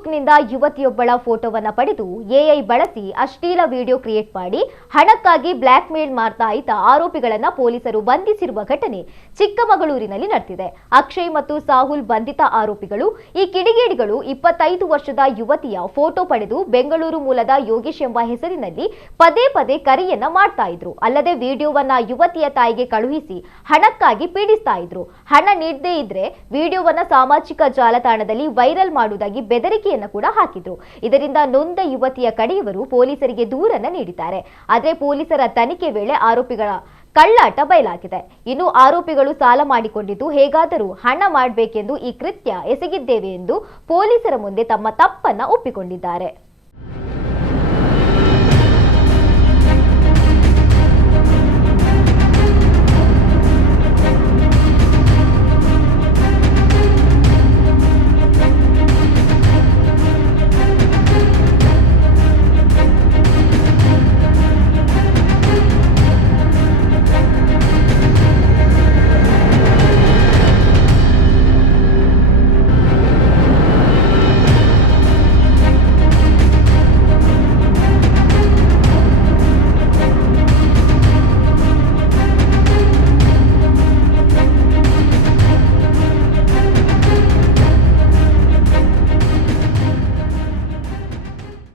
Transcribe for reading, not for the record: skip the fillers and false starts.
ಫೇಸ್ಬುಕ್ನಿಂದ ಯುವತಿಯೊಬ್ಬಳ ಫೋಟೋವನ್ನ ಪಡೆದು ಎಐ ಬಳಸಿ ಅಶ್ಲೀಲ ವಿಡಿಯೋ ಕ್ರಿಯೇಟ್ ಮಾಡಿ ಹಣಕ್ಕಾಗಿ ಬ್ಲಾಕ್ ಮೇಲ್ ಮಾಡ್ತಾ ಇದ್ದ ಆರೋಪಿಗಳನ್ನ ಪೊಲೀಸರು ಬಂಧಿಸಿರುವ ಘಟನೆ ಚಿಕ್ಕಮಗಳೂರಿನಲ್ಲಿ ನಡೆದಿದೆ. ಅಕ್ಷಯ್ ಮತ್ತು ಸಾಹುಲ್ ಬಂಧಿತ ಆರೋಪಿಗಳು. ಈ ಕಿಡಿಗೇಡಿಗಳು 25 ವರ್ಷದ ಯುವತಿಯ ಫೋಟೋ ಪಡೆದು ಬೆಂಗಳೂರು ಮೂಲದ ಯೋಗೇಶ್ ಎಂಬ ಹೆಸರಿನಲ್ಲಿ ಪದೇ ಪದೇ ಕರೆಯನ್ನ ಮಾಡ್ತಾ ಇದ್ರು. ಅಲ್ಲದೆ ವಿಡಿಯೋವನ್ನ ಯುವತಿಯ ತಾಯಿಗೆ ಕಳುಹಿಸಿ ಹಣಕ್ಕಾಗಿ ಪೀಡಿಸ್ತಾ ಇದ್ರು. ಹಣ ನೀಡದೇ ಇದ್ರೆ ವಿಡಿಯೋವನ್ನ ಸಾಮಾಜಿಕ ಜಾಲತಾಣದಲ್ಲಿ ವೈರಲ್ ಮಾಡುವುದಾಗಿ ಬೆದರಿಕೆಯನ್ನು ಕೂಡ ಹಾಕಿದ್ರು. ಇದರಿಂದ ನೊಂದ ಯುವತಿಯ ಕಡೆಯವರು ಪೊಲೀಸರಿಗೆ ದೂರನ್ನ ನೀಡಿದ್ದಾರೆ. ಆದರೆ ಪೊಲೀಸರ ತನಿಖೆ ವೇಳೆ ಆರೋಪಿಗಳ ಕಳ್ಳಾಟ ಬಯಲಾಗಿದೆ. ಇನ್ನು ಆರೋಪಿಗಳು ಸಾಲ ಮಾಡಿಕೊಂಡಿದ್ದು ಹೇಗಾದರೂ ಹಣ ಮಾಡಬೇಕೆಂದು ಈ ಕೃತ್ಯ ಎಸಗಿದ್ದೇವೆ ಎಂದು ಪೊಲೀಸರ ಮುಂದೆ ತಮ್ಮ ತಪ್ಪನ್ನ ಒಪ್ಪಿಕೊಂಡಿದ್ದಾರೆ.